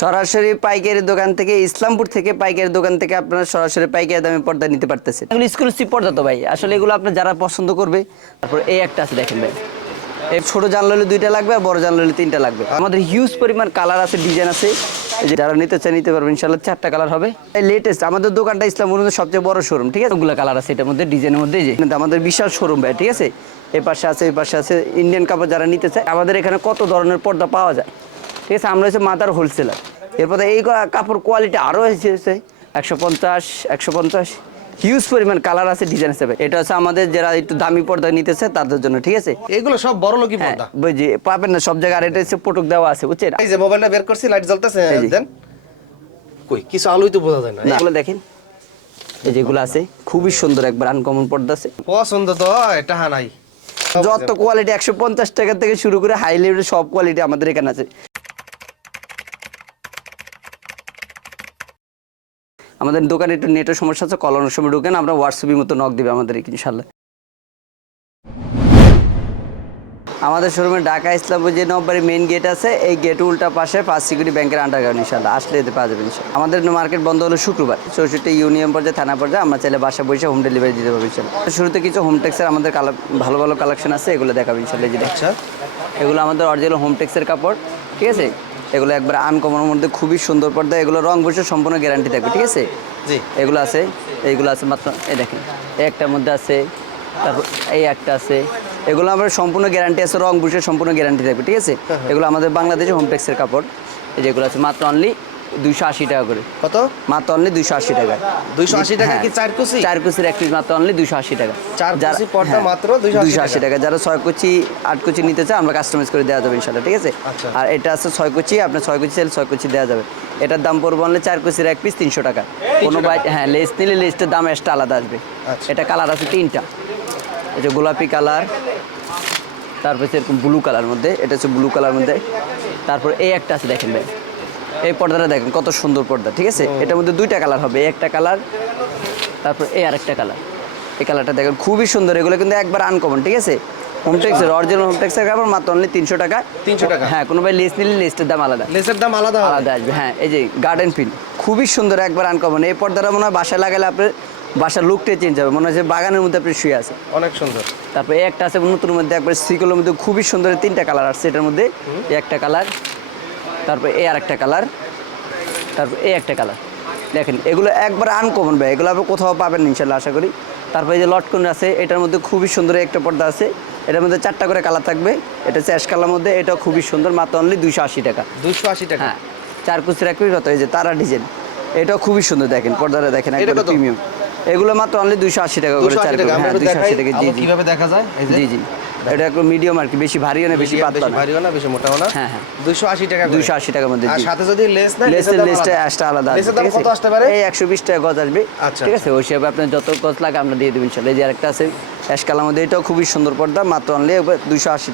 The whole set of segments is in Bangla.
সরাসরি পাইকারি দোকান থেকে, ইসলামপুর থেকে পাইকারি দোকান থেকে আপনারা সরাসরি পাইকারি দামে পর্দা নিতে পারতেছেন। এগুলো এক্সক্লুসিভ পর্দা তো ভাই। আসলে এগুলো আপনার যারা পছন্দ করবে, তারপর এই একটা আছে দেখেন ভাই। এই ছোট জানলা হলে দুইটা লাগবে আর বড় জানলা হলে তিনটা লাগবে। আমাদের হিউজ পরিমাণ কালার আছে ডিজাইন আছে। যারা নিতে চায় নিতে পারবেন ইনশাল্লাহ চারটা কালার হবে। লেটেস্ট আমাদের দোকানটা ইসলামপুর সবচেয়ে বড় শোরুম ঠিক আছে? ওগুলো কালার আছে এটার মধ্যে ডিজাইনের মধ্যে যে। আমাদের বিশাল শোরুম ভাই, ঠিক আছে? এই পাশে আছে এই পাশে আছে ইন্ডিয়ান কাপড় যারা নিতে চায়, আমাদের এখানে কত ধরনের পর্দা পাওয়া যায়? ঠিক আছে আমরা হচ্ছে মাদার হোলসেলার এরপরে এই কাপড় কোয়ালিটি আরও হয়েছে একশো পঞ্চাশ একশো পঞ্চাশ। হিউজ পরিমাণ কালার আছে ডিজাইন হিসেবে। এটা হচ্ছে আমাদের যারা একটু দামি পর্দা নিতেছে তাদের জন্য ঠিক আছে? এগুলো সব বড় লোকই হ্যাঁ পর্দা? বুঝি পাবেন না সব জায়গায় আর এটা হচ্ছে পটক দেওয়া আছে বুঝছেন? এই যে মোবাইলটা বের করছি লাইট জ্বলতেছে দেন। কই কিছু আলোই তো বোঝা যায় না। এগুলো দেখেন। এই যেগুলো আছে খুবই সুন্দর একবার আনকমন পর্দা আছে। পছন্দ তো এটা যত কোয়ালিটি একশো পঞ্চাশ টাকা থেকে শুরু করে হাই লেভেলের সব কোয়ালিটি আমাদের এখানে আছে। আমাদের দোকানে একটু নেটের সমস্যা আছে কলনের সময় ঢুকেন আমরা হোয়াটসঅ্যাপের মতো নক দেবে আমাদের ইনশাল্লাহ আমাদের শোরুমে ঢাকা ইসলামপুর যে নব্বই মেইন গেট আছে, এই গেট উল্টা পাশে পাঁচ সিকিউরিটি ব্যাংকের আন্ডারগ্রাউন্ড ইনশাল্লাহ আসলে এতে পাওয়া যাবে ইনশাল্লাহ আমাদের মার্কেট বন্ধ হলো শুক্রবার। চৌষট্টি ইউনিয়ন পর্যায়ে, থানা পর্যায়ে, আমরা চাইলে বাসা বসে হোম ডেলিভারি দিতে পারব ইনশাল্লাহ শুরুতে কিছু হোম টেক্সের আমাদের কালা, ভালো ভালো কালেকশন আছে, এগুলো দেখাবো ইনশাল্লাহ এগুলো আমাদের অরিজিনাল হোম টেক্সের কাপড়, ঠিক আছে? এগুলো একবার আনকমনের মধ্যে খুবই সুন্দর পর্দা। এগুলো রং বসে সম্পূর্ণ গ্যারান্টি থাকবে ঠিক আছে? জি। এগুলো আছে এইগুলো আছে মাত্র এই দেখেন একটার মধ্যে আছে তারপর এই একটা আছে। এগুলো আমার সম্পূর্ণ গ্যারান্টি আছে রং বুঝে সম্পূর্ণ গ্যারান্টি থাকবে ঠিক আছে? এগুলো আমাদের বাংলাদেশে হোমটেক্সের কাপড় এই যেগুলো আছে মাত্র অনলি দুইশো আশি টাকা করে। কত? মাত্র অনলি দুইশো আশি টাকা। 280 টাকা কি চার কুচি? চার কুচির এক পিস মাত্র অনলি দুইশো আশি টাকা। চার যারা- কুচি পর্দা হ্যাঁ, মাত্র দুইশো আশি টাকা। যারা ছয় কুচি আট কুচি নিতে চায় আমরা কাস্টমাইজ করে দেওয়া যাবে ইনশাল্লাহ ঠিক আছে? আচ্ছা। আর এটা আছে ছয় কুচি আপনার ছয় কুচি চাইলে ছয় কুচি দেওয়া যাবে। এটার দাম পড়বে অনলি চার কুচির এক পিস তিনশো টাকা। কোনো হ্যাঁ লেস নিলে লেসটার দাম এক্সট্রা আলাদা আসবে। আচ্ছা। এটা কালার আছে তিনটা। যে গোলাপি কালার তারপর এরকম ব্লু কালার মধ্যে এটা হচ্ছে ব্লু কালার মধ্যে। তারপর এই একটা আছে দেখেন ভাই। এই পর্দাটা দেখেন কত সুন্দর পর্দা ঠিক আছে? এটার মধ্যে দুইটা কালার হবে একটা কালার তারপর এই আরেকটা কালার। এই কালারটা দেখেন খুবই সুন্দর এগুলো কিন্তু একবার আনকমন ঠিক আছে? হোমটেক্সের অরিজিনাল হোমটেক্সের কাপড় মাত্র অনলি তিনশো টাকা। 300 টাকা? হ্যাঁ কোনো ভাই লেস নিলে লেসটার দাম আলাদা। লেসের দাম আলাদা আলাদা আসবে হ্যাঁ এই যে গার্ডেন ফিল খুবই সুন্দর একবার আনকমন এই পর্দাটা মনে হয় বাসায় লাগালে আপনার বাসার লুকটাই চেঞ্জ হবে মনে হচ্ছে বাগানের মধ্যে আপনি শুয়ে আছে অনেক সুন্দর। তারপর একটা আছে নতুন মধ্যে একবার সিকলের মধ্যে খুবই সুন্দর তিনটা কালার আসছে এটার মধ্যে। এই একটা কালার তারপর এই আরেকটা কালার তারপর এই একটা কালার দেখেন এগুলো একবার আনকমন ভাই এগুলো আপনি কোথাও পাবেন ইনশাল্লাহ আশা করি। তারপরে এই যে লটকন আছে এটার মধ্যে খুবই সুন্দর একটা পর্দা আছে। এটার মধ্যে চারটা করে কালার থাকবে। এটা হচ্ছে অ্যাশ কালার মধ্যে এটা খুবই সুন্দর মাত্র অনলি দুইশো আশি টাকা। দুইশো আশি টাকা? হ্যাঁ চার কুচি রাখবি কত এই যে তারা ডিজাইন এটাও খুবই সুন্দর দেখেন পর্দাটা দেখেন একবার প্রিমিয়াম এগুলো মাত্র অনলি দুইশো আশি টাকা করে দুশো চার হ্যাঁ একটু আশি টাকা জি জি। কীভাবে দেখা যায়? জি জি। এটা একটু মিডিয়াম আর কি বেশি ভারীও না বেশি পাতলা না? ভারীও না বেশি মোটাও না? হ্যাঁ, হ্যাঁ। দুইশো আশি টাকা করে। দুইশো আশি টাকার মধ্যে আর সাথে যদি লেস না লিস্টে আসটা আলাদা লেসের দাম কত আসতে পারে? এই একশো বিশ টাকা গজ আসবে আচ্ছা। ঠিক আছে? ওই হিসাবে আপনার যত গজ লাগে আমরা দিয়ে দেবো ইনশাল্লাহ। এই যে আরেকটা আছে অ্যাশ কালার মধ্যে এটাও খুবই সুন্দর পর্দা মাত্র দুইশো আশি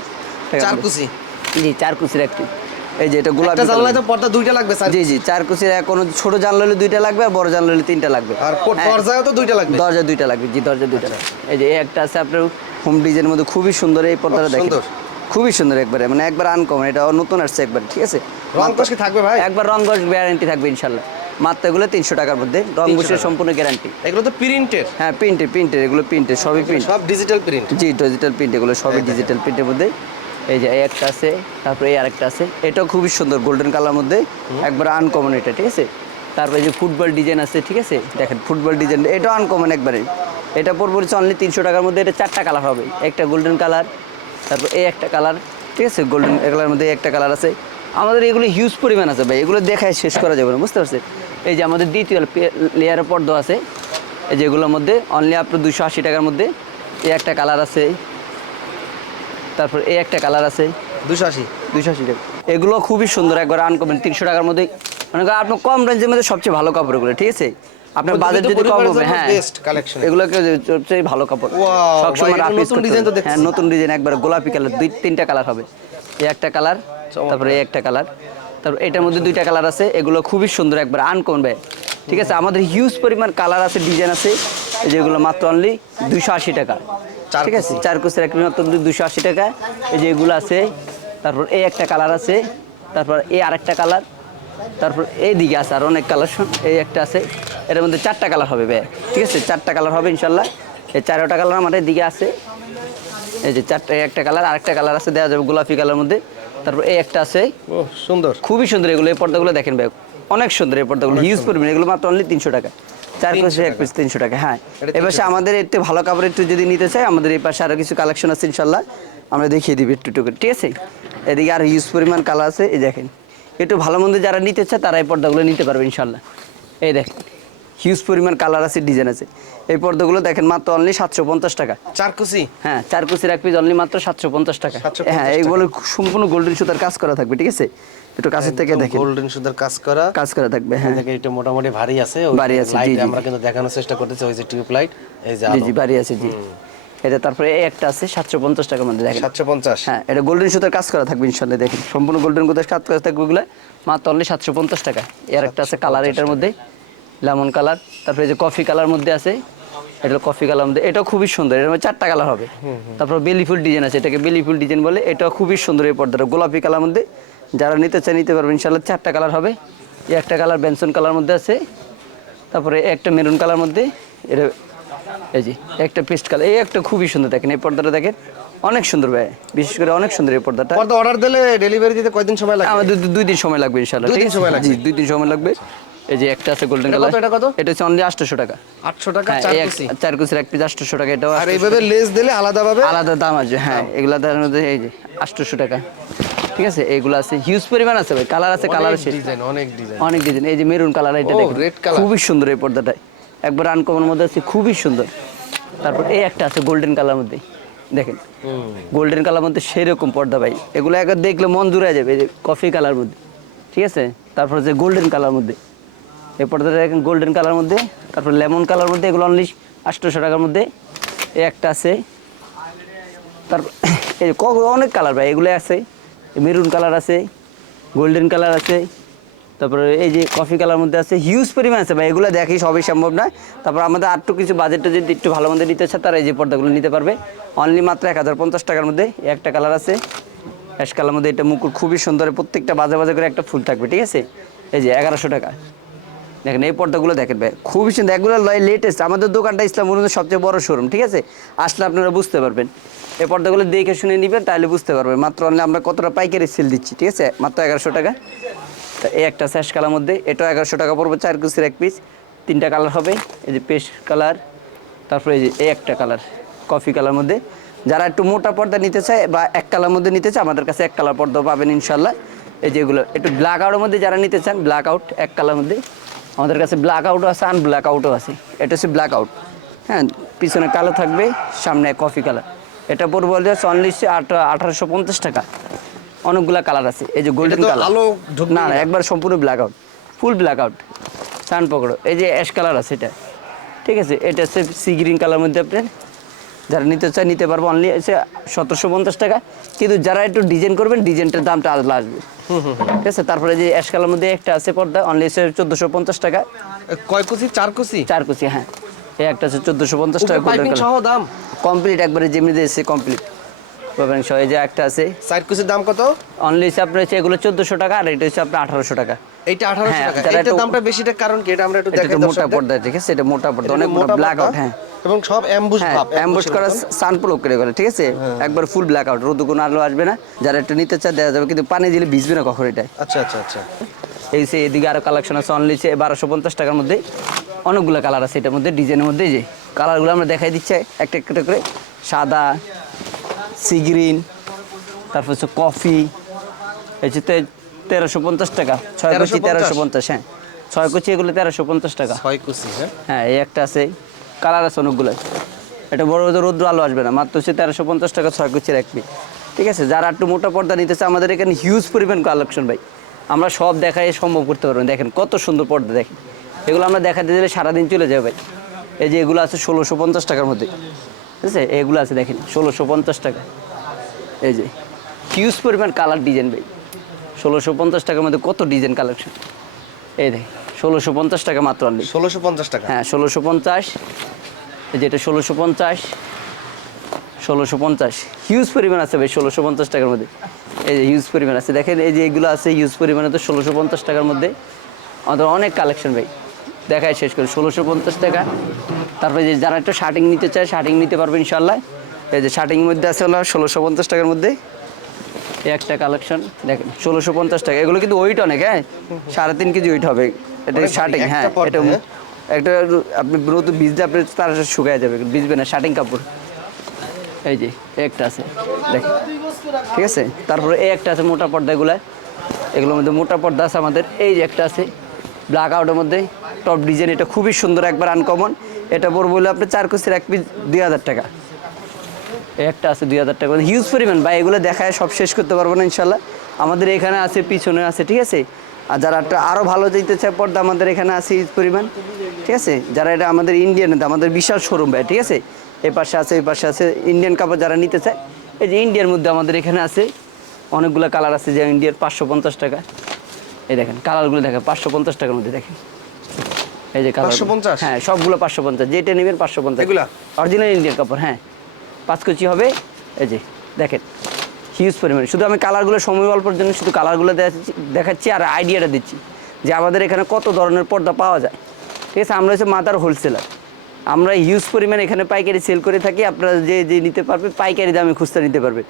টাকা চার কুচি? জি চার কুচির একটি। এই যে এটা গোলাপি একটা জানলায় তো পর্দা দুইটা লাগবে স্যার। জি জি চার কুচির কোনো ছোট জানলা হলে দুইটা লাগবে আর বড় জানলা হলে তিনটা লাগবে। আর হ্যাঁ। দরজায়ও তো দুইটা লাগবে। দরজা দুইটা লাগবে জি দরজা দুইটা লাগবে। এই যে একটা আছে আপনার হোম ডিজাইনের মধ্যে খুবই সুন্দর এই পর্দাটা দেখেন। খুবই সুন্দর একবারে মানে একবার আনকমন এটা নতুন আসছে একবার ঠিক আছে? রং কি থাকবে ভাই? একবার রং গ্যারান্টি থাকবে ইনশাল্লাহ। মাত্র এগুলো তিনশো টাকার মধ্যে রং 300 বসে সম্পূর্ণ গ্যারান্টি এগুলো তো প্রিন্টের হ্যাঁ প্রিন্টে প্রিন্টের এগুলো প্রিন্টের সবই প্রিন্ট সব ডিজিটাল প্রিন্ট জি ডিজিটাল প্রিন্ট এগুলো সবই ডিজিটাল প্রিন্টের মধ্যে। এই যে এই একটা আছে তারপরে এই আরেকটা আছে। এটাও খুবই সুন্দর গোল্ডেন কালার মধ্যে। একবার আনকমন এটা ঠিক আছে? তারপরে যে ফুটবল ডিজাইন আছে ঠিক আছে? দেখেন ফুটবল ডিজাইন এটাও আনকমন একবারে। এটা পড়বে হচ্ছে অনলি তিনশো টাকার মধ্যে এটা চারটা কালার হবে। একটা গোল্ডেন কালার তারপর এই একটা কালার ঠিক আছে? গোল্ডেন কালার মধ্যে একটা কালার আছে। আমাদের এগুলো হিউজ পরিমাণ আছে ভাই এগুলো দেখায় শেষ করা যাবে না বুঝতে পারছেন? এই যে আমাদের দ্বিতীয় লেয়ারের পর্দা আছে এই যেগুলোর মধ্যে অনলি আপনার দুশো আশি টাকার মধ্যে এই একটা কালার আছে। তারপর এই একটা কালার আছে। দুশো আশি। দুশো আশি টাকা। এগুলো খুবই সুন্দর একবার আনকমন তিনশো টাকার মধ্যে। মানে আপনার কম রেঞ্জের মধ্যে সবচেয়ে ভালো কাপড়গুলো ঠিক আছে? আপনার বাজেট যদি কম হবে হ্যাঁ। best collection। এগুলোকে সবচেয়ে ভালো কাপড়। সবসময় রাফ নতুন design তো হবে। দেখছি। হ্যাঁ নতুন ডিজাইন একবার গোলাপি কালার দুই তিনটা কালার হবে। এই একটা কালার তারপরে এই একটা কালার তারপর এটার মধ্যে দুইটা কালার আছে এগুলো খুবই সুন্দর একবার আনকমন ভাই। ঠিক আছে আমাদের হিউজ পরিমাণ কালার আছে ডিজাইন আছে। যেগুলো মাত্র অনলি দুইশো আশি টাকা। ঠিক আছে চার কোচের এক মাত্র দুশো আশি টাকা। এই যে এগুলো আছে তারপর এই একটা কালার আছে তারপর এই আরেকটা কালার তারপর এইদিকে আছে আর অনেক কালার এই একটা আছে এর মধ্যে চারটা কালার হবে ভাই ঠিক আছে? চারটা কালার হবে ইনশাল্লাহ। এই চারোটা কালার আমাদের এদিকে আছে। এই যে চারটা একটা কালার আরেকটা কালার আছে দেওয়া যাবে গোলাপি কালার মধ্যে। তারপর এই একটা আছে। ও সুন্দর। খুবই সুন্দর এগুলো এই পর্দাগুলো দেখেন ভাই অনেক সুন্দর এই পর্দাগুলো। হিউজ পরিমাণ। এগুলো মাত্র অনলি তিনশো টাকা। চার পিস এক পিস তিনশো টাকা হ্যাঁ। এবার আমাদের একটু ভালো কাপড় একটু যদি নিতে চাই আমাদের এই পাশে আরও কিছু কালেকশন আছে ইনশাল্লাহ। আমরা দেখিয়ে দিবি একটু একটু করে ঠিক আছে? এদিকে আর হিউজ পরিমাণ কালার আছে এই দেখেন। একটু ভালো মন্দ যারা নিতে চায় তারা এই পর্দাগুলো নিতে পারবে ইনশাল্লাহ। এই দেখেন। হিউজ পরিমাণ কালার আছে ডিজাইন আছে। এই পর্দাগুলো দেখেন মাত্র অনলি সাতশো পঞ্চাশ টাকা। চারকুচি? হ্যাঁ চার কুচির এক পিস অনলি মাত্র সাতশো পঞ্চাশ টাকা। হ্যাঁ এইগুলো সম্পূর্ণ গোল্ডেন সুতার কাজ করা থাকবে ঠিক আছে? একটু কাছের থেকে দেখেন। গোল্ডেন সুন্দর কাজ করা। কাজ করা থাকবে হ্যাঁ। দেখে এটা মোটামুটি ভারী আছে। ভারী আছে, লাইট আমরা কিন্তু দেখানোর চেষ্টা করতেছি ওই যে টিউব লাইট এই যে জি আলো। আছে জি। এটা তারপরে এই একটা আছে সাতশো পঞ্চাশ টাকার মধ্যে দেখেন। সাতশো পঞ্চাশ? হ্যাঁ এটা গোল্ডেন সুতার কাজ করা থাকবে ইনশাল্লাহ দেখেন। সম্পূর্ণ গোল্ডেন সুতার কাজ করা থাকবে ওগুলো মাত্র অনলি সাতশো পঞ্চাশ টাকা। এর একটা আছে কালার এটার মধ্যে। লেমন কালার তারপরে যে কফি কালার মধ্যে আছে এটা কফি কালার মধ্যে এটাও খুবই সুন্দর এর চারটা কালার হবে। তারপর বেলি ফুল ডিজাইন আছে এটাকে বেলি ফুল ডিজাইন বলে এটাও খুবই সুন্দর এই পর্দাটা গোলাপি কালার মধ্যে। যারা নিতে চায় নিতে পারবে ইনশাল্লাহ চারটা কালার হবে। এই একটা কালার বেনসন কালার মধ্যে আছে তারপরে একটা মেরুন কালার মধ্যে এটা এই যে একটা পেস্ট কালার এই একটা খুবই সুন্দর দেখেন এই পর্দাটা দেখেন অনেক সুন্দর ভাই বিশেষ করে অনেক সুন্দর এই পর্দাটা। পর্দা অর্ডার দিলে ডেলিভারি দিতে কয়দিন সময় লাগে আমাদের দুই দিন সময় লাগবে ইনশাল্লাহ দুই দিন সময় লাগবে? দুই দিন সময় লাগবে। এই যে একটা আছে গোল্ডেন কালার এটা কত? এটা হচ্ছে অনলি আটশোশো টাকা। আটশো টাকা হ্যাঁ, চার কুচির এক পিস আটশোশো টাকা এটাও আর এইভাবে লেস দিলে আলাদাভাবে? আলাদা দাম আছে হ্যাঁ এগুলা মধ্যে এই যে আটশোশো টাকা। ঠিক আছে এগুলো আছে হিউজ পরিমাণ আছে ভাই কালার আছে কালার আছে। ডিজাইন অনেক ডিজাইন অনেক ডিজাইন এই যে মেরুন কালার এটা red color। খুবই সুন্দর এই পর্দাটায়। একবার আনকমন মধ্যে আছে খুবই সুন্দর। তারপর এই একটা আছে গোল্ডেন কালার মধ্যে দেখেন। গোল্ডেন কালার মধ্যে সেরকম পর্দা ভাই এগুলো একবার দেখলে মন জুড়ে যাবে এই যে কফি কালার মধ্যে। ঠিক আছে তারপর যে গোল্ডেন কালার মধ্যে। এই পর্দাটা দেখেন গোল্ডেন কালার মধ্যে, তারপর লেমন কালার মধ্যে, এগুলো অনলি আটশোশো টাকার মধ্যে। একটা আছে। তারপর এই অনেক কালার ভাই এগুলো আছে। মেরুন কালার আছে গোল্ডেন কালার আছে। তারপরে এই যে কফি কালার মধ্যে আছে হিউজ পরিমাণ আছে ভাই, এগুলো দেখি সবই সম্ভব না। তারপর আমাদের আরটু কিছু বাজেটটা যদি একটু ভালো মধ্যে নিতে চায়, তারা এই যে পর্দাগুলো নিতে পারবে। অনলি মাত্র এক হাজার পঞ্চাশ টাকার মধ্যে একটা কালার আছে। অ্যাশ কালার মধ্যে এটা মুকুর খুবই সুন্দর, প্রত্যেকটা বাজে বাজে করে একটা ফুল থাকবে, ঠিক আছে? এই যে এগারোশো টাকা। দেখেন, এই পর্দাগুলো দেখেন ভাই, খুবই সুন্দর। এগুলো লেটেস্ট আমাদের দোকানটা ইসলাম সবচেয়ে বড় শোরুম ঠিক আছে? আসলে আপনারা বুঝতে পারবেন। এই পর্দাগুলো দেখে শুনে নেবেন, তাহলে বুঝতে পারবেন। মাত্র অনলি আমরা কতটা পাইকারি সেল দিচ্ছি, ঠিক আছে? মাত্র এগারোশো টাকা। তা এই একটা স্যাশ কালার মধ্যে, এটাও এগারোশো টাকা পড়বে, চার কুচির এক পিস তিনটা কালার হবে, এই যে পেস্ট কালার তারপরে এই যে এই একটা কালার কফি কালার মধ্যে। যারা একটু মোটা পর্দা নিতে চায় বা এক কালার মধ্যে নিতে চায়, আমাদের কাছে এক কালার পর্দা পাবেন ইনশাল্লাহ এই যেগুলো একটু ব্ল্যাক আউটের মধ্যে যারা নিতে চান ব্ল্যাক আউট এক কালার মধ্যে। আমাদের কাছে ব্ল্যাক আউটও আছে আন ব্ল্যাক আউটও আছে। এটা হচ্ছে ব্ল্যাক আউট হ্যাঁ পিছনে কালো থাকবে সামনে কফি কালার এটা পড়বে বলতে অনলি আঠারোশো পঞ্চাশ টাকা। অনেকগুলা কালার আছে এই যে গোল্ডেন কালার আলো না না একবার সম্পূর্ণ black out full black out সান পকড়ো। এই যে অ্যাশ কালার আছে এটা। ঠিক আছে এটা হচ্ছে সি গ্রিন কালার মধ্যে আপনার। যারা নিতে চায় নিতে পারব অনলি হচ্ছে সতেরোশো পঞ্চাশ টাকা। কিন্তু যারা একটু ডিজাইন করবেন ডিজাইনটার দামটা আলাদা আসবে। ঠিক আছে? তারপরে যে অ্যাশ কালার মধ্যে একটা আছে পর্দা অনলি হচ্ছে চোদ্দোশো পঞ্চাশ টাকা। কয় কুচি? চার কুচি? চার কুচি হ্যাঁ। এই একটা আছে চোদ্দোশো পঞ্চাশ টাকা সহ দাম? কমপ্লিট একবারে যেমনি দিয়েছে কমপ্লিট সহ যে একটা আছে। কুচির দাম কত? অনলি এগুলো চোদ্দোশো টাকা আর এটা হচ্ছে আপনার আঠারোশো টাকা। এইটা আঠারোশো হ্যাঁ, টাকা। একটু- দামটা কারণ কি? এটা আমরা একটু দেখাই মোটা পর্দা ঠিক আছে? এটা মোটা পর্দা অনেক মোটা ব্ল্যাক আউট হ্যাঁ। এবং সব অ্যাম্বুশ হ্যাঁ ভাব অ্যাম্বুশ করা করে করে ঠিক আছে? একবার ফুল ব্ল্যাক আউট রোদ কোনো আলো আসবে না। যারা একটু নিতে চায় দেওয়া যাবে কিন্তু পানি দিলে ভিজবে না কখন এটা আচ্ছা আচ্ছা আচ্ছা। এই সে এদিকে আরও কালেকশন আছে অনলি সে বারোশো পঞ্চাশ টাকার মধ্যে। অনেকগুলো কালার আছে এটার মধ্যে ডিজাইনের মধ্যে যে। কালারগুলো আমরা দেখাই দিচ্ছি একটা একটা করে। সাদা সি গ্রিন তারপর হচ্ছে কফি এই তে- তেরোশো পঞ্চাশ টাকা। ছয় কুচি তেরোশো পঞ্চাশ? হ্যাঁ। ছয় কুচি এগুলো তেরোশো পঞ্চাশ টাকা। ছয় কুচি হ্যাঁ? হ্যাঁ এই একটা আছে। কালার আছে অনেকগুলো। এটা বড় বড় রৌদ্র আলো আসবে না। মাত্র হচ্ছে তেরোশো পঞ্চাশ টাকা ছয় কুচির এক পিস ঠিক আছে যারা একটু মোটা পর্দা নিতে চায় আমাদের এখানে হিউজ পরিমাণ কালেকশন ভাই। আমরা সব দেখাই সম্ভব করতে পারব দেখেন কত সুন্দর পর্দা দেখেন। এগুলো আমরা দেখাতে দিলে সারাদিন চলে যাবে ভাই। এই যে এগুলো আছে ষোলোশো পঞ্চাশ টাকার মধ্যে। ঠিক আছে? এগুলো আছে দেখেন ষোলোশো পঞ্চাশ টাকা। এই যে হিউজ পরিমাণ কালার ডিজাইন ভাই। ষোলোশো পঞ্চাশ টাকার মধ্যে কত ডিজাইন কালেকশন এই দেখ ষোলোশো পঞ্চাশ টাকা মাত্র অনলি ষোলোশো পঞ্চাশ টাকা? হ্যাঁ ষোলোশো পঞ্চাশ। এই যেটা ষোলোশো পঞ্চাশ। ষোলোশো পঞ্চাশ। হিউজ পরিমাণ আছে ভাই ষোলোশো পঞ্চাশ টাকার মধ্যে। এই যে হিউজ পরিমাণ আছে। দেখেন এই যে এগুলো আছে হিউজ পরিমাণে তো ষোলোশো পঞ্চাশ টাকার মধ্যে। আমাদের অনেক কালেকশন ভাই। দেখায় শেষ করে ষোলোশো পঞ্চাশ টাকা। তারপরে যে যারা একটু শার্টিং নিতে চায় শার্টিং নিতে পারবে ইনশাল্লাহ এই যে শার্টিং মধ্যে আছে হলো ষোলোশো পঞ্চাশ টাকার মধ্যে। এই একটা কালেকশন দেখেন ষোলোশো পঞ্চাশ টাকা। এগুলো কিন্তু ওয়েট অনেক হ্যাঁ? সাড়ে তিন কেজি ওয়েট হবে। এটা শার্টিং হ্যাঁ এটা হ্যাঁ? একটা আপনি রোদ ভিজতে আপনি তার শুকায় যাবে ভিজবে না শার্টিং কাপড়। এই যে একটা আছে দেখেন ঠিক আছে? তারপরে এই একটা আছে মোটা পর্দাগুলা এগুলোর মধ্যে মোটা পর্দা আছে আমাদের। এই যে একটা আছে ব্ল্যাক আউটের মধ্যে। টপ ডিজাইন এটা খুবই সুন্দর একবার আনকমন এটা পড়ব হলে আপনি চার কুচির এক পিস দুই হাজার টাকা। একটা আছে দুই হাজার টাকা। হিউজ পরিমাণ। বা এগুলো দেখায় সব শেষ করতে পারব না, ইনশাল্লাহ। আমাদের এখানে আছে, পিছনে আছে, ঠিক আছে? আর যারা একটা আরও ভালো যেতে চায়, পর্দা আমাদের এখানে আছে হিউজ পরিমাণ। ঠিক আছে? যারা এটা আমাদের ইন্ডিয়ান আমাদের বিশাল শোরুম ভাই, ঠিক আছে? এ পাশে আছে এই পাশে আছে ইন্ডিয়ান কাপড় যারা নিতে চায়। এই যে ইন্ডিয়ার মধ্যে আমাদের এখানে আছে, অনেকগুলো কালার আছে যে ইন্ডিয়ার পাঁচশো পঞ্চাশ টাকা। এই দেখেন কালারগুলো দেখেন, পাঁচশো পঞ্চাশ টাকার মধ্যে দেখেন। এই যে কালার 550? হ্যাঁ সবগুলো পাঁচশো পঞ্চাশ। যেটা নেবেন পাঁচশো পঞ্চাশ। এগুলা? অরিজিনাল ইন্ডিয়ান কাপড় হ্যাঁ। পাঁচ কেজি হবে। এই যে দেখেন। হিউজ পরিমাণে। শুধু আমি কালারগুলো সময় অল্পর জন্য শুধু কালারগুলো দেখাচ্ছি দেখাচ্ছি আর আইডিয়াটা দিচ্ছি। যে আমাদের এখানে কত ধরনের পর্দা পাওয়া যায়। ঠিক আছে আমরা হচ্ছে মাদার হোলসেলার। আমরা হিউজ পরিমাণে এখানে পাইকারি সেল করে থাকি। আপনারা যে যে নিতে পারবে পাইকারি দামে খুচরা নিতে পারবে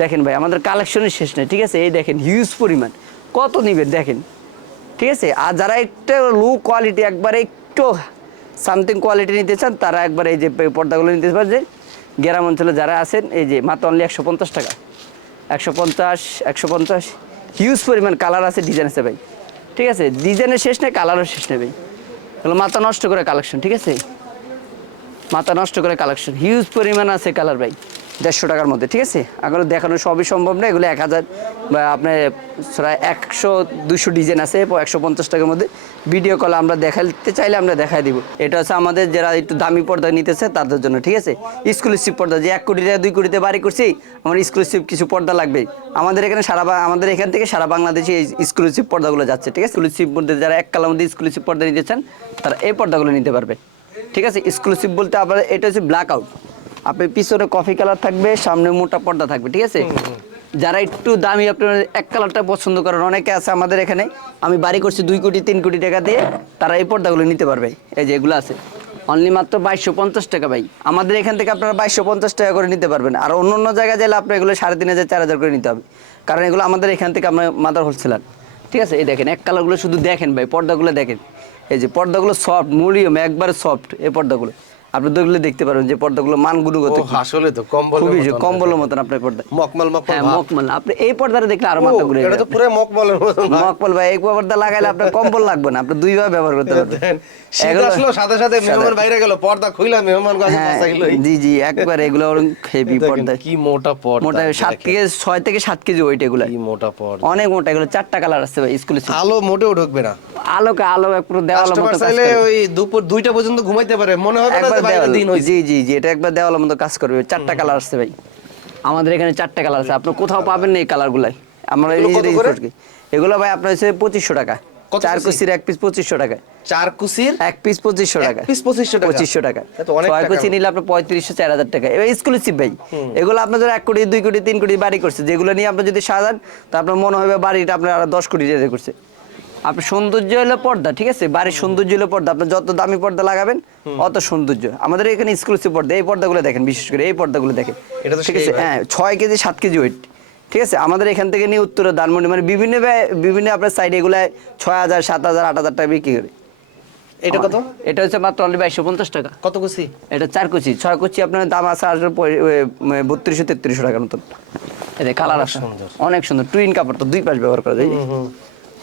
দেখেন ভাই আমাদের কালেকশনের শেষ নেই। ঠিক আছে এই দেখেন হিউজ পরিমাণ। কত নিবেন? দেখেন। ঠিক আছে? আর যারা একটু লো কোয়ালিটি একবারে একটু সামথিং কোয়ালিটি নিতে চান, তারা একবার এই যে পর্দাগুলো নিতে পারেন যে গ্রাম অঞ্চলে যারা আছেন, এই যে মাত্র অনলি একশো পঞ্চাশ টাকা। একশো পঞ্চাশ একশো পঞ্চাশ। হিউজ পরিমাণ কালার আছে ডিজাইন আছে ভাই। ঠিক আছে? ডিজাইনের শেষ নেই কালারও শেষ নেই ভাই। এগুলো মাথা নষ্ট করে কালেকশন ঠিক আছে? মাথা নষ্ট করে কালেকশন হিউজ পরিমাণ আছে কালার ভাই। দেড়শো টাকার মধ্যে, ঠিক আছে? এগুলো দেখানো সবই সম্ভব না, এগুলো এক হাজার, বা আপনার প্রায় একশো দুশো ডিজাইন আছে একশো পঞ্চাশ টাকার মধ্যে। ভিডিও কল আমরা দেখাতে চাইলে আমরা দেখাই দিব। এটা হচ্ছে আমাদের যারা একটু দামি পর্দা নিতেছে, তাদের জন্য, ঠিক আছে? স্কুলশিপ পর্দা, যে এক কোটি টাকা, দুই কোটিতে বাড়ি করছি, আমার স্কুলশিপ কিছু পর্দা লাগবে। আমাদের এখানে সারা আমাদের এখান থেকে সারা বাংলাদেশে এই স্কুলশিপ পর্দাগুলো যাচ্ছে, ঠিক আছে? স্কুলশিপ মধ্যে যারা এক কালার মধ্যে স্কুলশিপ পর্দা নিতে চান, তারা এই পর্দাগুলো নিতে পারবে, ঠিক আছে? এক্সক্লুসিভ বলতে আবার এটা হচ্ছে ব্ল্যাক আউট আপনার পিছনে কফি কালার থাকবে সামনে মোটা পর্দা থাকবে ঠিক আছে? যারা একটু দামি আপনার এক কালারটা পছন্দ করেন অনেকে আছে আমাদের এখানে আমি বাড়ি করছি দুই কোটি তিন কোটি টাকা দিয়ে তারা এই পর্দাগুলো নিতে পারবে এই যে এগুলো আছে। অনলি মাত্র বাইশশো পঞ্চাশ টাকা ভাই। আমাদের এখান থেকে আপনারা বাইশশো পঞ্চাশ টাকা করে নিতে পারবেন আর অন্য অন্য জায়গায় গেলে আপনার এগুলো সাড়ে তিন হাজার চার হাজার করে নিতে হবে। কারণ এগুলো আমাদের এখান থেকে আমরা মাদার হোলসেলার ঠিক আছে? এই দেখেন এক কালারগুলো শুধু দেখেন ভাই পর্দাগুলো দেখেন। এই যে পর্দাগুলো সফট মরিয়ম একবারে সফট এই পর্দাগুলো। আপনি দেখলে দেখতে পারবেন যে পর্দাগুলো মান গুণগত আসলে তো কম্বলের খুবই কম্বলের মতন আপনার পর্দা। মকমল মকমল হ্যাঁ মকমল। আপনি এই পর্দাটা দেখলে আরও মাথা ঘুরে এটা তো পুরো মকমলের মতন মকমল ভাই এই পর্দা লাগাইলে আপনার কম্বল লাগবে না। আপনি দুইভাবে ব্যবহার করতে পারবেন। শীত আসলো সাথে সাথে মেহমান বাইরে গেল পর্দা খুইলা মেহমান গাছে হ্যাঁ বাসাইলই জি জি একবার এগুলো হেভি পর্দা। কি মোটা পর্দা মোটা সাত দেখেন। থেকে ছয় থেকে সাত কেজি ওয়েট এগুলো। কি মোটা পর্দা। অনেক মোটা এগুলো চারটা কালার আছে ভাই স্কুলে আলো মোটেও ঢুকবে না। আলোকে আলো পুরো কাস্টমার মতো কাজ চাইলে করে। ওই দুপুর দুইটা পর্যন্ত ঘুমাইতে পারে মনে হবে না দেওয়াল। জি জি জি এটা একবার দেওয়ালের মতো কাজ করবে। চারটা কালার আসছে ভাই। আমাদের এখানে চারটা কালার আছে। আপনি কোথাও পাবেন না এই কালারগুলাই। আমরা এগুলো ভাই আপনার হচ্ছে পঁচিশশো টাকা। চার কুচির এক পিস পঁচিশশো টাকা। চার কুসির? এক পিস পঁচিশশো টাকা। piece 2500 টাকা? পঁচিশশো টাকা। ছয় কুচি নিলে আপনার পঁয়ত্রিশশো চার হাজার টাকা। এবার ভাই। এগুলো আপনার ধরো এক কোটি দুই কোটি তিন কোটি বাড়ি করছে। যেগুলো নিয়ে আপনি যদি সাজান তো আপনার মনে হবে বাড়িটা আপনার আরও দশ কোটি টাকা করছে। আপনার সৌন্দর্য হলো পর্দা ঠিক আছে? বাড়ির সৌন্দর্য হলো পর্দা। আপনি যত দামি পর্দা লাগাবেন অত সৌন্দর্য। আমাদের এখানে এক্সক্লুসিভ পর্দা এই পর্দাগুলো দেখেন বিশেষ করে এই পর্দাগুলো দেখেন। এটা তো ঠিক আছে? হ্যাঁ ছয় কেজি সাত কেজি ওয়েট ঠিক আছে? আমাদের এখান থেকে নিয়ে উত্তরে ধানমন্ডি মানে বিভিন্ন বিভিন্ন আপনার সাইডে এগুলো ছয় হাজার সাত হাজার আট হাজার টাকা বিক্রি করে। এটা কত? এটা হচ্ছে মাত্র অনলি বাইশশো পঞ্চাশ টাকা। কত কুসি এটা চার কুচি। ছয় কুচি আপনার দাম আছে আসলে বত্রিশশো তেত্রিশশো টাকার মতন। এটা কালার সুন্দর। অনেক সুন্দর। টুইন কাপড় তো দুই পাশ ব্যবহার করা যায়।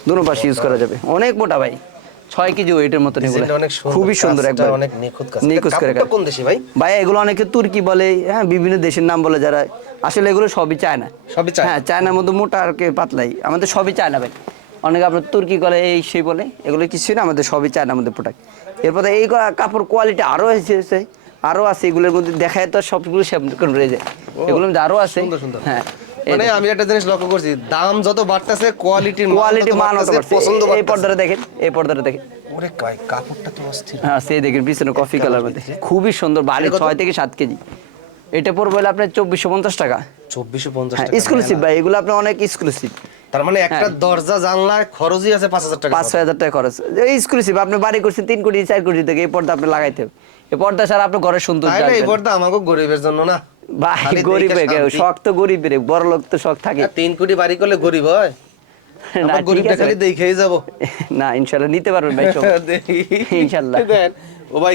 দুনো পাশ ইউজ করা যাবে। অনেক মোটা ভাই। ছয় কেজি ওয়েটের এগুলো। সুন্দর, খুবই সুন্দর একবার। অনেক নিখুঁত কাজ। নিখুঁত করে কোন দেশে ভাই? ভাই এগুলো অনেকে তুর্কি বলে হ্যাঁ বিভিন্ন দেশের নাম বলে যারা। আসলে এগুলো সবই চায় না সবই চায়না? হ্যাঁ চায়নার মধ্যে মোটা আর কে পাতলাই। আমাদের সবই চায় না ভাই। অনেকে আপনার তুর্কি করে এই সেই বলে। এগুলো কিছুই না আমাদের সবই চায় না আমাদের প্রোডাক্ট এরপরে এই কাপড় কোয়ালিটি আরও এসেছে আরও আছে। এগুলোর মধ্যে দেখায় তো সবগুলো সেম রয়ে যায়। এগুলোর মধ্যে আরও আছে। সুন্দর, সুন্দর। হ্যাঁ। মানে আমি একটা জিনিস লক্ষ্য করছি দাম যত বাড়তেছে কোয়ালিটির কোয়ালিটি মান পছন্দ এই পর্দাটা দেখেন এই পর্দাটা দেখেন। ওরে কাই কাপড়টা তো অস্থির। হ্যাঁ সেই দেখেন পিছনে কফি কালার মধ্যে খুবই সুন্দর বাড়ি ছয় থেকে সাত কেজি। এটা পড়বে হলো আপনার চব্বিশশো পঞ্চাশ টাকা। চব্বিশশো পঞ্চাশ হ্যাঁ টাকা এক্সক্লুসিভ ভাই এগুলো আপনার অনেক এক্সক্লুসিভ তার মানে একটা হ্যাঁ। দরজা জানলায় খরচই আছে পাঁচ হাজার টাকা পাঁচ ছয় হাজার টাকা খরচ। এক্সক্লুসিভ আপনি বাড়ি করছেন তিন কোটি চার কোটি থেকে এই পর্দা আপনি লাগাইতে হবে। এই পর্দা ছাড়া আপনার ঘরের সুন্দর এই পর্দা আমাকে গরিবের জন্য না। ভাই গরিব দেখে শান্তি। শখ তো গরিবের বড় লোক তো শখ থাকে। তিন কোটি বাড়ি করলে গরিব হয়। না আমার ঠিক গরিবটা খালি দেখেই যাব। না নিতে পারবেন ভাই। ও ভাই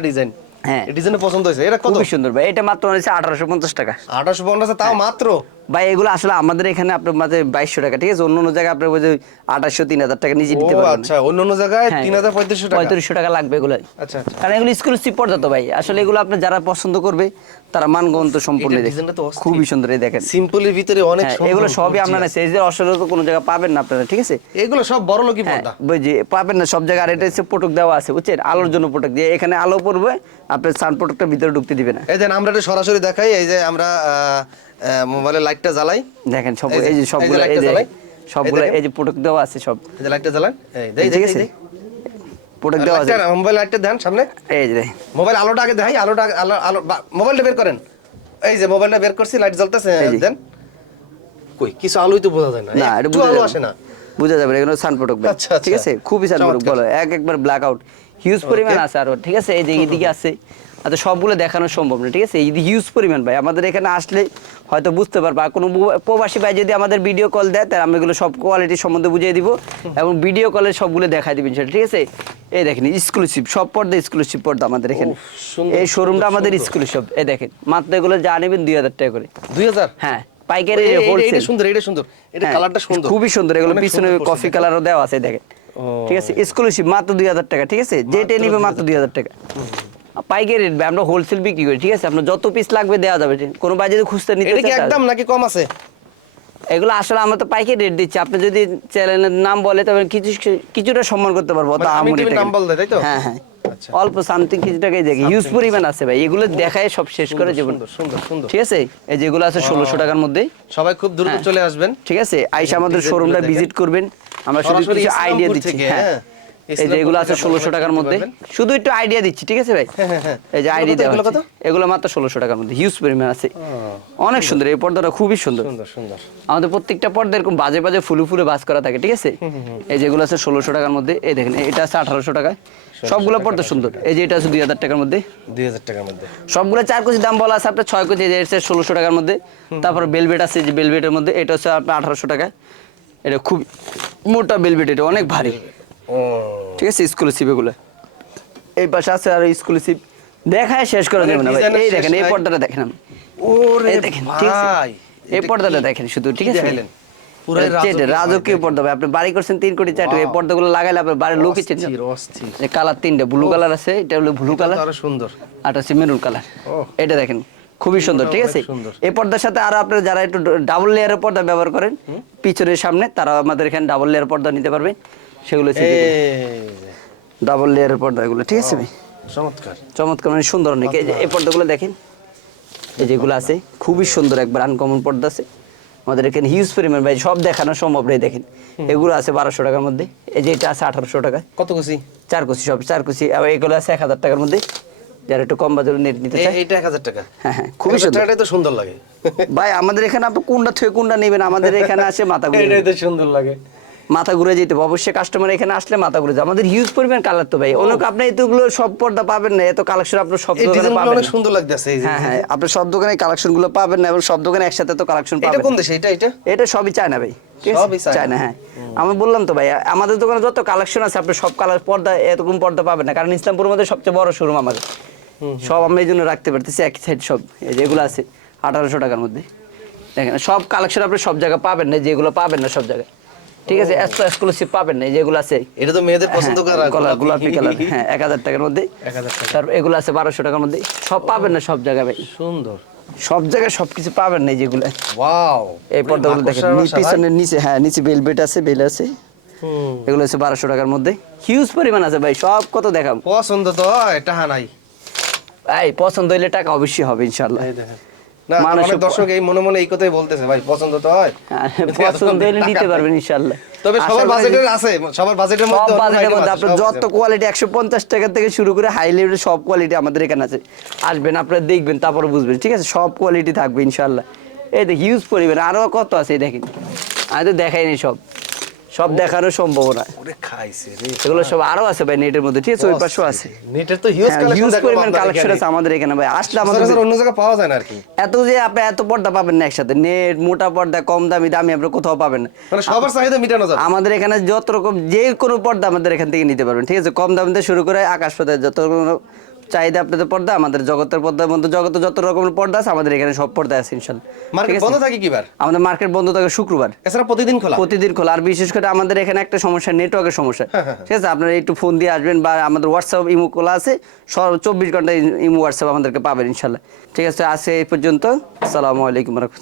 ডিজাইন। হ্যাঁ। ডিজাইন পছন্দ হয়েছে। এটা কত? সুন্দর ভাই এটা মাত্র আঠারোশো পঞ্চাশ টাকা। আঠারোশো পঞ্চাশ তাও মাত্র? ভাই এগুলো আসলে আমাদের এখানে আপনার মাঝে বাইশশো টাকা ঠিক আছে? অন্য অন্য জায়গায় আপনার বুঝে আঠাশশো তিন হাজার টাকা নিজে দিতে পারবেন। আচ্ছা অন্য অন্য জায়গায় হ্যাঁ। তিন হাজার পঁয়ত্রিশশো টাকা? পঁয়ত্রিশশো টাকা লাগবে এগুলো। আচ্ছা আচ্ছা। কারণ এগুলো এক্সক্লুসিভ পর্দা তো ভাই। আসলে এগুলো আপনি যারা পছন্দ করবে তারা মানগন্ত সম্পূর্ণ। খুবই সুন্দর এই দেখেন। সিম্পলের ভিতরে অনেক হ্যাঁ, এগুলো সবই। আপনারা সেজের অসলে তো কোনো জায়গায় পাবেন না আপনারা ঠিক আছে? এগুলো সব বড় লোকই হ্যাঁ পর্দা। পাবেন না সব জায়গায়। আর এটা হচ্ছে প্রোটক দেওয়া আছে বুঝছেন? আলোর জন্য প্রোটক দিয়ে। এখানে আলো পড়বে আপনার সান প্রোটকটা ভিতরে ঢুকতে দিবে না। এই যে আমরা এটা সরাসরি দেখাই। এই যে আমরা মোবাইলের লাইটটা জ্বালাই। দেখেন সব এই যে- সবগুলো এই যে। সবগুলো এই যে প্রোটক দেওয়া আছে সব। এই যে লাইটটা জ্বালান। এই ঠিক দেই আছে। দেই। দেওয়া আছে। লাইটটা মোবাইল লাইটটা দেন সামনে। এই যে মোবাইল আলোটা আগে দেখাই আলোটা আলো আলো মোবাইলটা বের করেন। এই যে মোবাইলটা বের করছি লাইট জ্বলতেছে দেন। কই কিছু আলোই তো বোঝা যায় না। না একটু আলো আসে না। বুঝা যাবে এগুলো সান প্রোটক আচ্ছা, আচ্ছা। ঠিক আছে? খুবই সান চমৎকার। বলো। এক একবার ব্ল্যাক আউট হিউজ পরিমাণ আছে আরও। ঠিক আছে? এই যে এইদিকে আছে। আচ্ছা সবগুলো দেখানো সম্ভব না ঠিক আছে? এই হিউজ পরিমাণ ভাই আমাদের এখানে আসলে হয়তো বুঝতে পারব। আর কোনো প্রবাসী ভাই যদি আমাদের ভিডিও কল দেয় তাহলে আমি এগুলো সব কোয়ালিটি সম্বন্ধে বুঝিয়ে দিব এবং ভিডিও কলে সবগুলো দেখাই দিবেন সেটা ঠিক আছে? এই দেখেন এক্সক্লুসিভ সব পর্দা এক্সক্লুসিভ পর্দা আমাদের এখানে। এই শোরুমটা আমাদের। এক্সক্লুসিভ এই দেখেন মাত্র এগুলো যা নেবেন দুই হাজার টাকা করে। দুই হাজার? হ্যাঁ পাইকারি হোলসেল সুন্দর এটা সুন্দর। এটা কালারটা সুন্দর। খুবই সুন্দর এগুলো পিছনে কফি। কালারও দেওয়া আছে দেখেন। ঠিক আছে এক্সক্লুসিভ মাত্র দুই হাজার টাকা ঠিক আছে? যেটা নিবে মাত্র দুই হাজার টাকা। পাইকারি রেট ভাই আমরা হোলসেল বিক্রি করি ঠিক আছে? আপনার যত পিস লাগবে দেওয়া যাবে কোনো ভাই যদি খুঁজতে নিতে এটা কি একদম নাকি কম আছে? এগুলো আসলে আমরা তো পাইকারি রেট দিচ্ছি। আপনি যদি চ্যানেলের নাম বলে তবে কিছু কিছুটা সম্মান করতে পারব মানে তো আমি টিভির টাকা নাম বললে, তাই তো? হ্যাঁ হ্যাঁ। আচ্ছা। অল্প সামথিং কিছু টাকাই দেখি হিউজ পরিমাণ আছে ভাই এগুলো দেখায় সব শেষ করে জীবন। সুন্দর সুন্দর ঠিক আছে? এই যেগুলো আছে ষোলোশো টাকার মধ্যে সবাই খুব দ্রুত হ্যাঁ। চলে আসবেন। ঠিক আছে? আইসা আমাদের শোরুমটা ভিজিট করবেন। আমরা শুধু কিছু আইডিয়া দিচ্ছি। হ্যাঁ। হ্যাঁ। এই যে এগুলো আছে ষোলোশো টাকার মধ্যে। শুধু একটু আইডিয়া দিচ্ছি ঠিক আছে ভাই? হ্যাঁ, হ্যাঁ, হ্যাঁ। এই যে আইডিয়া দেওয়া এগুলো এগুলো মাত্র ষোলোশো টাকার মধ্যে হিউজ পরিমাণ আছে। অনেক সুন্দর এই পর্দাটা খুবই সুন্দর। আমাদের প্রত্যেকটা পর্দা এরকম বাজে বাজে ফুলে ফুলে বাজ করা থাকে ঠিক আছে? এই যেগুলো আছে ষোলোশো টাকার মধ্যে এই দেখেন এটা আছে আঠারোশো টাকা সবগুলো পর্দা সুন্দর। এই যে এটা আছে দুই হাজার টাকার মধ্যে। দুই হাজার টাকার মধ্যে। সবগুলো চার কেজি দাম বলা আছে আপনার ছয় কেজি এটা ষোলোশো টাকার মধ্যে। তারপর বেলভেট আছে যে বেলভেটের মধ্যে এটা হচ্ছে আপনার আঠারোশো টাকা এটা খুব মোটা বেলভেট এটা অনেক ভারী। ঠিক আছে এক্সক্লুসিভ এগুলো এই পাশে আছে আর এক্সক্লুসিভ দেখায় শেষ করা যাবে না ভাই। এই দেখেন এই পর্দাটা দেখেন ওরে দেখেন ঠিক আছে। ভাই এই পর্দাটা দেখেন শুধু ঠিক আছে? রাজকীয় পর্দা ভাই। আপনি বাড়ি করছেন তিন কোটি চার এই পর্দাগুলো লাগাইলে আপনার বাড়ির লোকই। কালার তিনটা ব্লু কালার আছে এটা হলো ব্লু কালার সুন্দর। আর এটা মেরুন কালার এটা দেখেন খুবই সুন্দর ঠিক আছে? এই পর্দার সাথে আরও আপনারা যারা একটু ডাবল লেয়ারের পর্দা ব্যবহার করেন পিছনের সামনে তারা আমাদের এখানে ডাবল লেয়ার পর্দা নিতে পারবেন সেগুলো ডাবল লেয়ারের ঠিক আছে ভাই? চমৎকার। চমৎকার মানে সুন্দর অনেক। এই পর্দাগুলো দেখেন। এই যেগুলো আছে খুবই সুন্দর একবার আনকমন পর্দা আছে। আমাদের এখানে হিউজ পরিমাণ ভাই সব দেখানো সম্ভব নেই দেখেন। এগুলো আছে বারোশো টাকার মধ্যে। এই যে এটা আছে আঠারোশো টাকা। কত কুচি? চার কুচি সব চার কুচি। আবার এগুলো আছে এক হাজার টাকার মধ্যে। যারা একটু কম বাজারে নেট নিতে চায়। এক হাজার টাকা। হ্যাঁ হ্যাঁ খুবই সুন্দর। তো সুন্দর লাগে। ভাই আমাদের এখানে আপনি কোনটা থেকে কোনটা নেবেন? আমাদের এখানে আসে মাথা ঘুরে এটাই তো সুন্দর লাগে। মাথা ঘুরে যেতে হবে। অবশ্যই কাস্টমার এখানে আসলে মাথা ঘুরে যায় আমাদের হিউজ পরিমাণ কালার তো ভাই। অনেক আপনি এতগুলো সব পর্দা পাবেন না। এত কালেকশন আপনার সব দোকানে পাবেন অনেক সুন্দর লাগতেছে। এই হ্যাঁ হ্যাঁ আপনি সব দোকানে কালেকশনগুলো পাবেন না এবং সব দোকানে একসাথে তো কালেকশন এটা পাবেন। কোন দেশে? এটা এটা? এটা সবই চায় না ভাই সবই চায়না। হ্যাঁ। আমি বললাম তো ভাই আমাদের দোকানে যত কালেকশন আছে আপনি সব কালার পর্দা এরকম পর্দা পাবেন না। কারণ ইসলামপুরের মধ্যে সবচেয়ে বড় শোরুম আমাদের। সব আমরা এই জন্য রাখতে পারতেছি এক সাইড সব। যেগুলো আছে আঠারোশো টাকার মধ্যে। দেখেন সব কালেকশন আপনি সব জায়গায় পাবেন না যেগুলো পাবেন না সব জায়গায়। ঠিক আছে এত এক্সক্লুসিভ পাবেন না যেগুলো আছে। এটা তো মেয়েদের পছন্দ করা হ্যাঁ, গোলা- গোলাপি কালার হ্যাঁ এক হাজার টাকার মধ্যে। টাকা। তারপর এগুলো আছে বারোশো টাকার মধ্যে। সব পাবেন না সব জায়গায় ভাই। সুন্দর। সব জায়গায় সবকিছু পাবেন না যেগুলো। ওয়াও। এই পর্দাগুলো দেখেন নি- পিছনের নিচে হ্যাঁ নিচে বেলবেট আছে বেল আছে। এগুলো হচ্ছে বারোশো টাকার মধ্যে। হিউজ পরিমাণ আছে ভাই সব কত দেখাম পছন্দ তো হয়, টাহা নাই। এই পছন্দ হইলে টাকা অবশ্যই হবে ইনশাল্লাহ এই দেখেন না মানুষ অনেক দর্শক এই মনে মনে এই কথাই বলতেছে ভাই পছন্দ তো হয়। পছন্দ হলে নিতে পারবেন ইনশাআল্লাহ। তবে সবার বাজেটের আছে সবার বাজেটের মধ্যে বাজেটের মধ্যে আপনার যত কোয়ালিটি একশো পঞ্চাশ টাকা থেকে শুরু করে হাই লেভেলের সব কোয়ালিটি আমাদের এখানে আছে। আসবেন আপনারা দেখবেন তারপর বুঝবেন ঠিক আছে? সব কোয়ালিটি থাকবে ইনশাল্লাহ এই দেখ হিউজ পরিমাণ আরও কত আছে দেখেন। আমি তো দেখাইনি সব। সব ওরে খাইছে রে। এগুলো সব আরও আছে ভাই নেটের মধ্যে ঠিক আছে? ওই পাশেও আছে। নেটের তো হিউজ কালেকশন হিউজ পরিমাণ কালেকশন আছে আমাদের এখানে ভাই। আসলে আমাদের অন্য জায়গায় পাওয়া যায় না আর কি। এত যে আপনি এত পর্দা পাবেন না একসাথে। নেট মোটা পর্দা কম দামি দামি আপনি কোথাও পাবেন না। মানে সবার চাহিদা মিটানো যাবে। আমাদের এখানে যত রকম যে কোনো পর্দা আমাদের এখান থেকে নিতে পারবেন ঠিক আছে? কম দাম থেকে শুরু করে আকাশ পর্দা যত রকম চাহিদা আপনাদের পর্দা আমাদের জগতের পর্দার মধ্যে জগতে যত রকমের পর্দা আছে আমাদের এখানে সব পর্দা আছে ইনশাল্লাহ। মার্কেট বন্ধ থাকে কিবার আমাদের মার্কেট বন্ধ থাকে শুক্রবার। এছাড়া প্রতিদিন খোলা? প্রতিদিন খোলা। আর বিশেষ করে আমাদের এখানে একটা সমস্যা নেটওয়ার্কের সমস্যা। ঠিক আছে? আপনারা একটু ফোন দিয়ে আসবেন বা আমাদের হোয়াটসঅ্যাপ ইমো খোলা আছে। চব্বিশ ঘণ্টা ইমো হোয়াটসঅ্যাপ আমাদেরকে পাবেন ইনশাল্লাহ। ঠিক আছে? আজকে এই পর্যন্ত। আসসালামু আলাইকুম